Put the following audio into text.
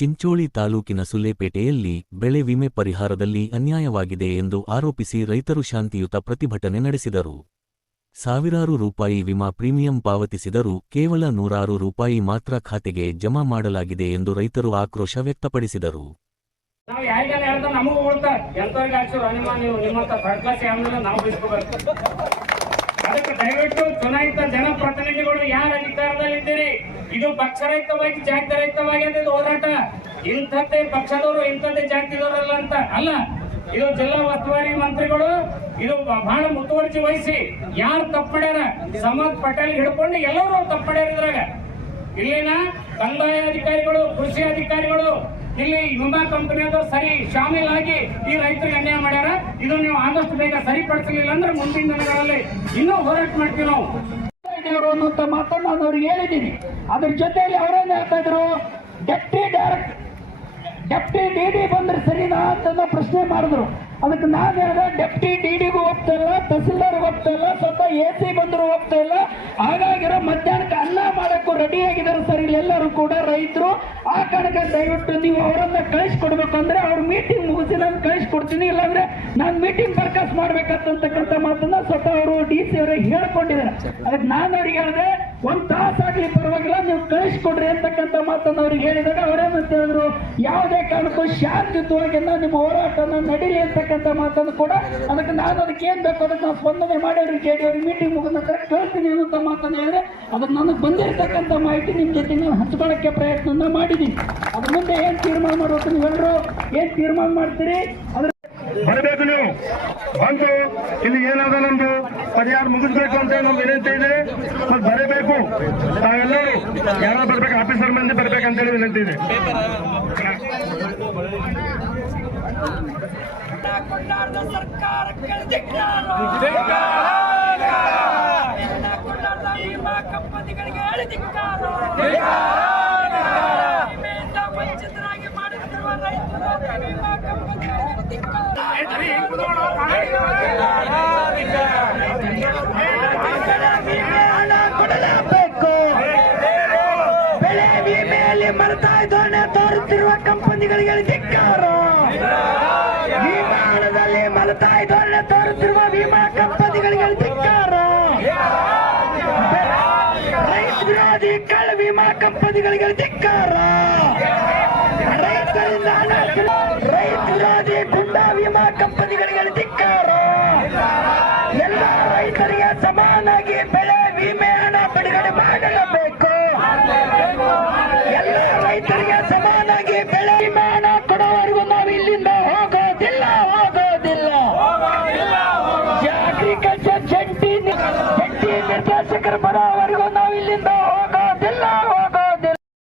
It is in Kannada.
ಚಿಂಚೋಳಿ ತಾಲೂಕಿನ ಸುಲೇಪೇಟೆಯಲ್ಲಿ ಬೆಳೆ ವಿಮೆ ಪರಿಹಾರದಲ್ಲಿ ಅನ್ಯಾಯವಾಗಿದೆ ಎಂದು ಆರೋಪಿಸಿ ರೈತರು ಶಾಂತಿಯುತ ಪ್ರತಿಭಟನೆ ನಡೆಸಿದರು. ಸಾವಿರಾರು ರೂಪಾಯಿ ವಿಮಾ ಪ್ರೀಮಿಯಂ ಪಾವತಿಸಿದರೂ ಕೇವಲ 106 ರೂಪಾಯಿ ಮಾತ್ರ ಖಾತೆಗೆ ಜಮಾ ಮಾಡಲಾಗಿದೆ ಎಂದು ರೈತರು ಆಕ್ರೋಶ ವ್ಯಕ್ತಪಡಿಸಿದರು. ಅದಕ್ಕೆ ದಯವಿಟ್ಟು ಚುನಾಯಿತ ಜನಪ್ರತಿನಿಧಿಗಳು ಯಾರ ಅಧಿಕಾರದಲ್ಲಿದ್ದೀರಿ, ಇದು ಪಕ್ಷರಹಿತವಾಗಿ ಜಾತ್ಯರಹಿತವಾಗಿ ಹೋರಾಟ. ಇಂಥದ್ದೇ ಪಕ್ಷದವರು ಇಂಥದ್ದೇ ಜಾತಿದವರಲ್ಲ ಅಂತ ಅಲ್ಲ. ಇದು ಜಿಲ್ಲಾ ಉಸ್ತುವಾರಿ ಮಂತ್ರಿಗಳು ಇದು ಬಹಳ ಮುತುವರ್ಜಿ ವಹಿಸಿ ಯಾರು ತಪ್ಪಡ್ಯಾರ ಸಮದ್ ಪಟೇಲ್ ಹಿಡ್ಕೊಂಡು ಎಲ್ಲರೂ ತಪ್ಪಡ್ಯಾರ. ಇದ್ರಾಗ ಇಲ್ಲಿನ ಕಂದಾಯ ಅಧಿಕಾರಿಗಳು, ಕೃಷಿ ಅಧಿಕಾರಿಗಳು, ಇಲ್ಲಿ ವಿಮಾ ಕಂಪನಿಯವರು ಸರಿ ಶಾಮೀಲಾಗಿ ಈ ರೈತರಿಗೆ ಅನ್ಯಾಯ ಮಾಡ್ಯಾರ. ಇದು ನೀವು ಆದಷ್ಟು ಬೇಗ ಸರಿಪಡಿಸಲಿಲ್ಲ ಅಂದ್ರೆ ಮುಂದಿನ ದಿನಗಳಲ್ಲಿ ಇನ್ನೂ ಹೋರಾಟ ಮಾಡ್ತೀವಿ ನಾವು ಅನ್ನುವಂತ ಮಾತನ್ನು ನಾನು ಅವ್ರಿಗೆ ಹೇಳಿದ್ದೀನಿ. ಅದ್ರ ಜೊತೆಯಲ್ಲಿ ಅವರೇನು ಹೇಳ್ತಾ ಇದ್ರು, ಡೆಪ್ಟಿ ಡಿಡಿ ಬಂದ್ರೆ ಸರಿನಾ ಅಂತ ಪ್ರಶ್ನೆ ಮಾಡಿದ್ರು. ಅದಕ್ಕೆ ನಾನು ಹೇಳಿದೆ, ಡೆಪ್ಟಿ ಡಿಡಿಗೂ ಹೋಗ್ತಾ ಇಲ್ಲ, ತಹಸೀಲ್ದಾರ್ಗೂ ಹೋಗ್ತಾ ಇಲ್ಲ, ಸ್ವತಃ AC ಬಂದ್ರು ಹೋಗ್ತಾ ಇಲ್ಲ. ಹಾಗಾಗಿರೋ ಮಧ್ಯಾಹ್ನಕ್ಕೆ ಅನ್ನ ಮಾಡಕ್ಕೂ ರೆಡಿ ಆಗಿದ್ದಾರೆ ಸರ್ ಇಲ್ಲೆಲ್ಲರೂ ಕೂಡ ರೈತರು. ಆ ಕಾರಣಕ್ಕೆ ದಯವಿಟ್ಟು ನೀವು ಅವರನ್ನ ಕಳಿಸ್ಕೊಡ್ಬೇಕು ಅಂದ್ರೆ ಅವ್ರ ಮೀಟಿಂಗ್ ಮುಗಿಸಿ ನಾನು ಕಳಿಸ್ಕೊಡ್ತೀನಿ, ಇಲ್ಲಾಂದ್ರೆ ನಾನು ಮೀಟಿಂಗ್ ಬರ್ಕಾಸ್ ಮಾಡ್ಬೇಕಂತಕ್ಕಂಥ ಮಾತನ್ನ ಸ್ವತಃ ಅವರು DC ಅವರಿಗೆ ಹೇಳ್ಕೊಂಡಿದ್ದಾರೆ. ಅದಕ್ಕೆ ನಾನು ಅವ್ರಿಗೆ ಹೇಳಿದೆ, 1 ತಾಸಾಗ್ಲಿ ಪರವಾಗಿಲ್ಲ ನೀವು ಕಳಿಸ್ಕೊಡ್ರಿ ಅಂತಕ್ಕಂಥ ಮಾತನ್ನು ಅವ್ರಿಗೆ ಹೇಳಿದಾಗ ಅವರೇನಂತ ಹೇಳಿದ್ರು, ಯಾವುದೇ ಕಾರಣಕ್ಕೂ ಶಾಂತಿಯುತವಾಗಿ ನಿಮ್ಮ ಹೋರಾಟನ ನಡೀಲಿ ಅಂತಕ್ಕಂಥ ಮಾತನ್ನು ಕೂಡ. ಅದಕ್ಕೆ ನಾನು ಅದಕ್ಕೆ ಏನ್ ಬೇಕು ಅದಕ್ಕೆ ನಾವು ಸ್ಪಂದನೆ ಮಾಡಿ ಅವ್ರಿಗೆ ಕೇಳಿ ಅವ್ರಿಗೆ ಮೀಟಿಂಗ್ ಮುಗಿದ ನಂತರ ಕೇಳ್ತೀನಿ ಅನ್ನುವಂಥ ಮಾತನ್ನು ಹೇಳಿದ್ರೆ, ಅದಕ್ಕೆ ನನಗೆ ಬಂದಿರತಕ್ಕಂಥ ಮಾಹಿತಿ ನಿಮ್ಮ ಜೊತೆ ನಾನು ಹಂಚ್ಕೊಳ್ಳೋಕ್ಕೆ ಪ್ರಯತ್ನ ಮಾಡಿದ್ದೀನಿ. ಅದ್ರ ಮುಂದೆ ಏನ್ ತೀರ್ಮಾನ ಮಾಡ್ಬೇಕು ನೀವೆಲ್ಲರೂ ಏನ್ ತೀರ್ಮಾನ ಮಾಡ್ತೀರಿ ಅದ್ರ ಬರಬೇಕು. ನೀವು ಬಂದು ಇಲ್ಲಿ ಏನಾದ ನಮ್ದು ಪರಿಹಾರ ಮುಗಿಸ್ಬೇಕು ಅಂತ ನಮ್ದು ವಿನಂತಿ ಇದೆ. ಅದು ಬರಬೇಕು. ನಾವೆಲ್ಲರೂ ಯಾರು ಬರ್ಬೇಕು, ಆಫೀಸರ್ ಮಂದಿ ಬರ್ಬೇಕಂತೇಳಿ ವಿನಂತಿ ಇದೆ. ವಂಚಿತರಾಗಿ ಮಾಡುತ್ತಿರುವ ರೈತರು ವಿಮಾ ಕಂಪನಿಗಳಿಗೆ ಕೊಡಲೇಬೇಕು. ಬೆಳೆ ವಿಮೆಯಲ್ಲಿ ಮಲತಾಯಿ ಧೋರಣೆ ತೋರುತ್ತಿರುವ ಕಂಪನಿಗಳಿಗೆ ಧಿಕ್ಕಾರ. ವಿಮಾ ಹಣದಲ್ಲಿ ಮಲತಾಯಿ ಧೋರಣೆ ತೋರುತ್ತಿರುವ ವಿಮಾ ಕಂಪನಿಗಳಿಗೆ ಧಿಕ್ಕಾರ. ರೈತ ವಿರೋಧಿ ಕಳ್ಳ ವಿಮಾ ಕಂಪನಿಗಳಿಗೆ ಧಿಕ್ಕಾರ. ರೈತರಿಂದ ರೈತ ವಿರೋಧಿ ಗುಂಡಾ ವಿಮಾ ಕಂಪನಿಗಳಿಗೆ ಧಿಕ್ಕಾರ. ಎಲ್ಲ ರೈತರಿಗೆ ಸಮಾನಾಗಿ ಬೆಳೆ ವಿಮೆ ಹಣ ಬಿಡುಗಡೆ ಮಾಡಲೇಬೇಕು. ಎಲ್ಲ ರೈತರಿಗೆ ಸಮಾನಾಗಿ ಬೆಳೆ ವಿಮೆ ಹಣ ಕೊಡುವವರೆಗೂ ನಾವು ಇಲ್ಲಿಂದ ಹೋಗೋದಿಲ್ಲ. ಅಗ್ರಿಕಲ್ಚರ್ ಜಂಟಿ ನಿರ್ದೇಶಕರು ಬರೋವರೆಗೂ